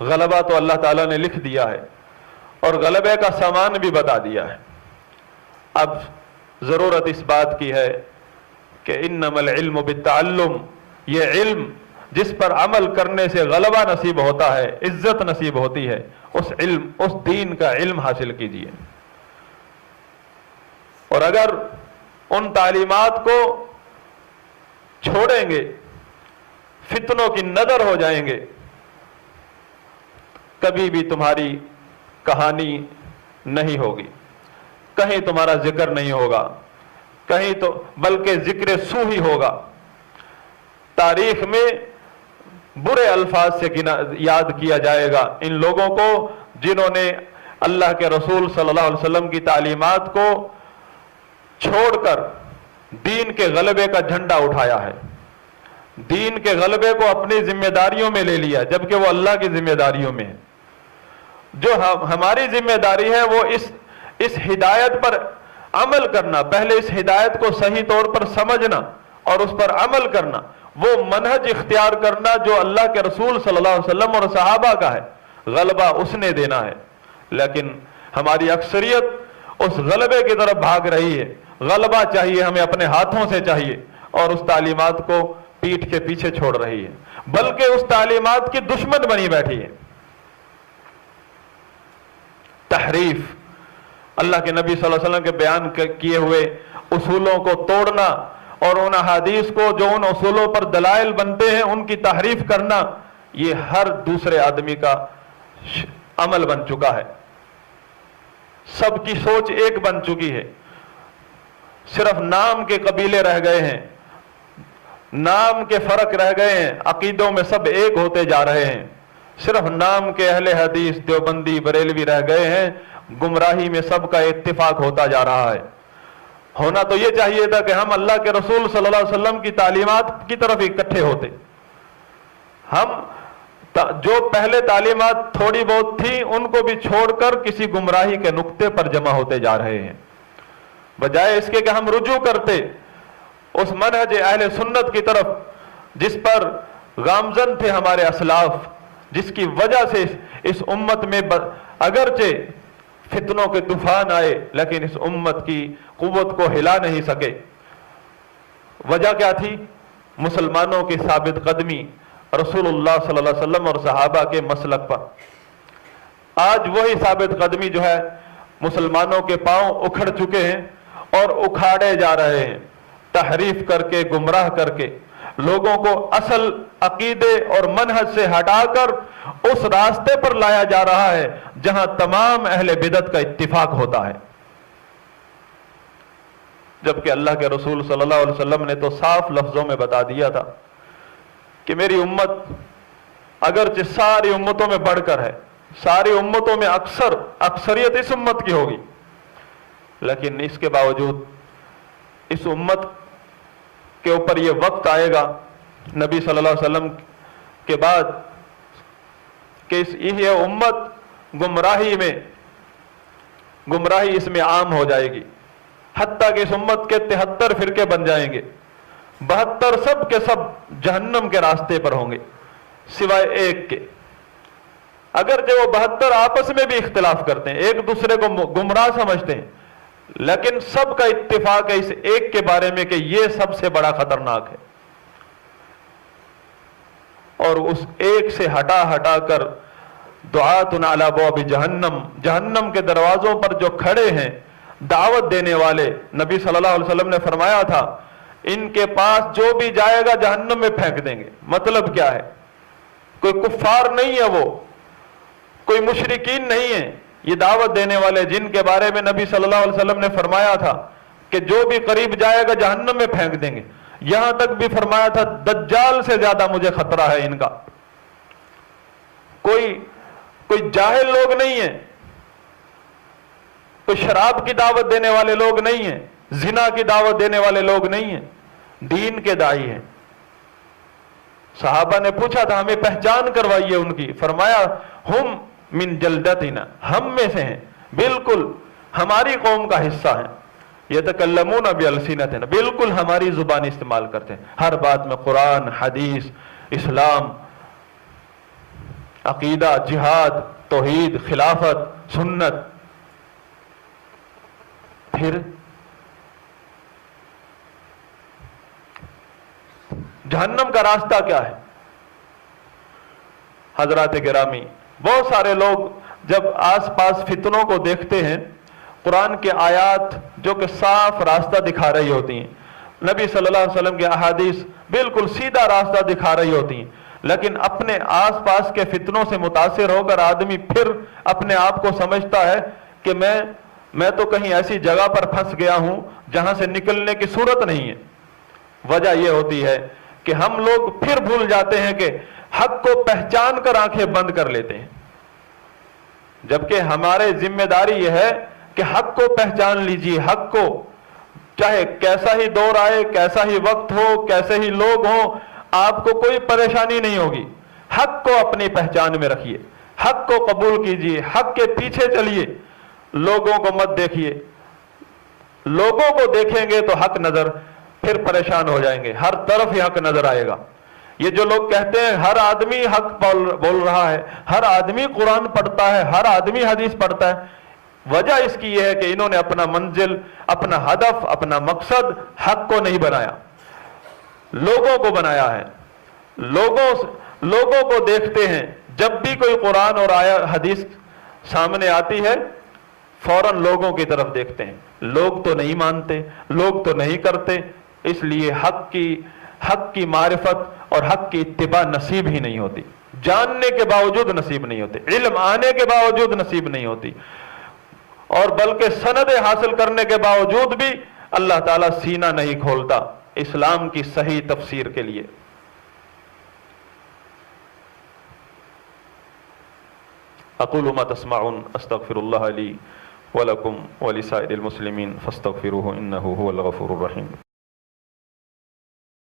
غلبہ تو اللہ تعالیٰ نے لکھ دیا ہے اور غلبے کا سامان بھی بتا دیا ہے. اب ضرورت اس بات کی ہے کہ انما العلم بالتعلم، یہ علم جس پر عمل کرنے سے غلبہ نصیب ہوتا ہے، عزت نصیب ہوتی ہے، اس دین کا علم حاصل کیجیے. اور اگر ان تعلیمات کو چھوڑیں گے، فتنوں کی نظر ہو جائیں گے، کبھی بھی تمہاری کہانی نہیں ہوگی، کہیں تمہارا ذکر نہیں ہوگا، کہیں تو بلکہ ذکر سو ہی ہوگا. تاریخ میں برے الفاظ سے یاد کیا جائے گا ان لوگوں کو جنہوں نے اللہ کے رسول صلی اللہ علیہ وسلم کی تعلیمات کو چھوڑ کر دین کے غلبے کا جھنڈا اٹھایا ہے، دین کے غلبے کو اپنی ذمہ داریوں میں لے لیا، جبکہ وہ اللہ کی ذمہ داریوں میں ہے. جو ہماری ذمہ داری ہے وہ اس ہدایت پر عمل کرنا، پہلے اس ہدایت کو صحیح طور پر سمجھنا اور اس پر عمل کرنا، وہ منہج اختیار کرنا جو اللہ کے رسول صلی اللہ علیہ وسلم اور صحابہ کا ہے. غلبہ اس نے دینا ہے، لیکن ہماری اکثریت اس غلبے کی طرف بھاگ رہی ہے. غلبہ چاہیے ہمیں اپنے ہاتھوں سے چاہیے، اور اس تعلیمات کو پیٹھ کے پیچھے چھوڑ رہی ہے، بلکہ اس تعلیمات کی دشمن بنی بیٹھی ہے. تحریف، اللہ کے نبی صلی اللہ علیہ وسلم کے بیان کیے ہوئے اصولوں کو توڑنا اور ان احادیث کو جو ان اصولوں پر دلائل بنتے ہیں ان کی تحریف کرنا، یہ ہر دوسرے آدمی کا عمل بن چکا ہے. سب کی سوچ ایک بن چکی ہے، صرف نام کے قبیلے رہ گئے ہیں، نام کے فرق رہ گئے ہیں، عقیدوں میں سب ایک ہوتے جا رہے ہیں. صرف نام کے اہل حدیث دیوبندی بریلوی رہ گئے ہیں، گمراہی میں سب کا اتفاق ہوتا جا رہا ہے. ہونا تو یہ چاہیے تھا کہ ہم اللہ کے رسول صلی اللہ علیہ وسلم کی تعلیمات کی طرف اکٹھے ہوتے. ہم جو پہلے تعلیمات تھوڑی بہت تھی ان کو بھی چھوڑ کر کسی گمراہی کے نقطے پر جمع ہوتے جا رہے ہیں، بجائے اس کے کہ ہم رجوع کرتے اس منہج اہل سنت کی طرف جس پر گامزن تھے ہمارے اسلاف، جس کی وجہ سے اس امت میں اگرچہ فتنوں کے طوفان آئے لیکن اس امت کی قوت کو ہلا نہیں سکے. وجہ کیا تھی؟ مسلمانوں کی ثابت قدمی رسول اللہ صلی اللہ علیہ وسلم اور صحابہ کے مسلک پر. آج وہی ثابت قدمی جو ہے مسلمانوں کے پاؤں اکھڑ چکے ہیں اور اکھاڑے جا رہے ہیں، تحریف کر کے، گمراہ کر کے لوگوں کو اصل عقیدے اور منہج سے ہٹا کر اس راستے پر لایا جا رہا ہے جہاں تمام اہل بدعت کا اتفاق ہوتا ہے. جبکہ اللہ کے رسول صلی اللہ علیہ وسلم نے تو صاف لفظوں میں بتا دیا تھا کہ میری امت اگرچہ ساری امتوں میں بڑھ کر ہے، ساری امتوں میں اکثریت اس امت کی ہوگی، لیکن اس کے باوجود اس امت کے اوپر یہ وقت آئے گا نبی صلی اللہ علیہ وسلم کے بعد کہ یہ امت گمراہی اس میں عام ہو جائے گی، حتیٰ کہ اس امت کے 73 فرقے بن جائیں گے، 72 سب کے سب جہنم کے راستے پر ہوں گے سوائے ایک کے. اگرچہ وہ 72 آپس میں بھی اختلاف کرتے ہیں، ایک دوسرے کو گمراہ سمجھتے ہیں، لیکن سب کا اتفاق ہے اس ایک کے بارے میں کہ یہ سب سے بڑا خطرناک ہے. اور اس ایک سے ہٹا کر دعات علی ابواب جہنم کے دروازوں پر جو کھڑے ہیں دعوت دینے والے، نبی صلی اللہ علیہ وسلم نے فرمایا تھا ان کے پاس جو بھی جائے گا جہنم میں پھینک دیں گے. مطلب کیا ہے؟ کوئی کفار نہیں ہے، وہ کوئی مشرکین نہیں ہے، یہ دعوت دینے والے جن کے بارے میں نبی صلی اللہ علیہ وسلم نے فرمایا تھا کہ جو بھی قریب جائے گا جہنم میں پھینک دیں گے. یہاں تک بھی فرمایا تھا دجال سے زیادہ مجھے خطرہ ہے ان کا. کوئی جاہل لوگ نہیں ہیں، کوئی شراب کی دعوت دینے والے لوگ نہیں ہیں، زنا کی دعوت دینے والے لوگ نہیں ہیں، دین کے داعی ہیں. صحابہ نے پوچھا تھا ہمیں پہچان کروائیے ان کی، فرمایا ہم من جلدتنا، ہم میں سے ہیں، بالکل ہماری قوم کا حصہ ہیں. یتکلمون بالسنتنا، بالکل ہماری زبان استعمال کرتے ہیں، ہر بات میں قرآن، حدیث، اسلام، عقیدہ، جہاد، توحید، خلافت، سنت. پھر جہنم کا راستہ کیا ہے؟ حضرات گرامی، بہت سارے لوگ جب آس پاس فتنوں کو دیکھتے ہیں، قرآن کے آیات جو کہ صاف راستہ دکھا رہی ہوتی ہیں، نبی صلی اللہ علیہ وسلم کے احادیث بالکل سیدھا راستہ دکھا رہی ہوتی ہیں، لیکن اپنے آس پاس کے فتنوں سے متاثر ہو کر آدمی پھر اپنے آپ کو سمجھتا ہے کہ میں تو کہیں ایسی جگہ پر پھنس گیا ہوں جہاں سے نکلنے کی صورت نہیں ہے. وجہ یہ ہوتی ہے کہ ہم لوگ پھر بھول جاتے ہیں کہ حق کو پہچان کر آنکھیں بند کر لیتے ہیں، جبکہ ہمارے ذمہ داری یہ ہے کہ حق کو پہچان لیجیے. حق کو چاہے کیسا ہی دور آئے، کیسا ہی وقت ہو، کیسے ہی لوگ ہوں، آپ کو کوئی پریشانی نہیں ہوگی. حق کو اپنی پہچان میں رکھیے، حق کو قبول کیجیے، حق کے پیچھے چلیے، لوگوں کو مت دیکھیے. لوگوں کو دیکھیں گے تو حق نظر، پھر پریشان ہو جائیں گے، ہر طرف ہی حق نظر آئے گا. یہ جو لوگ کہتے ہیں ہر آدمی حق بول رہا ہے، ہر آدمی قرآن پڑھتا ہے، ہر آدمی حدیث پڑھتا ہے، وجہ اس کی یہ ہے کہ انہوں نے اپنا منزل، اپنا ہدف، اپنا مقصد حق کو نہیں بنایا، لوگوں کو بنایا ہے. لوگوں کو دیکھتے ہیں، جب بھی کوئی قرآن اور حدیث سامنے آتی ہے فوراً لوگوں کی طرف دیکھتے ہیں. لوگ تو نہیں مانتے، لوگ تو نہیں کرتے، اس لیے حق کی معرفت اور حق کی اتباع نصیب ہی نہیں ہوتی. جاننے کے باوجود نصیب نہیں ہوتی، علم آنے کے باوجود نصیب نہیں ہوتی، اور بلکہ سندیں حاصل کرنے کے باوجود بھی اللہ تعالیٰ سینہ نہیں کھولتا اسلام کی صحیح تفسیر کے لیے. اقول ما تسمعون استغفر اللہ لی ولکم ولسائر المسلمین فاستغفروہ انہ هو الغفور الرحیم.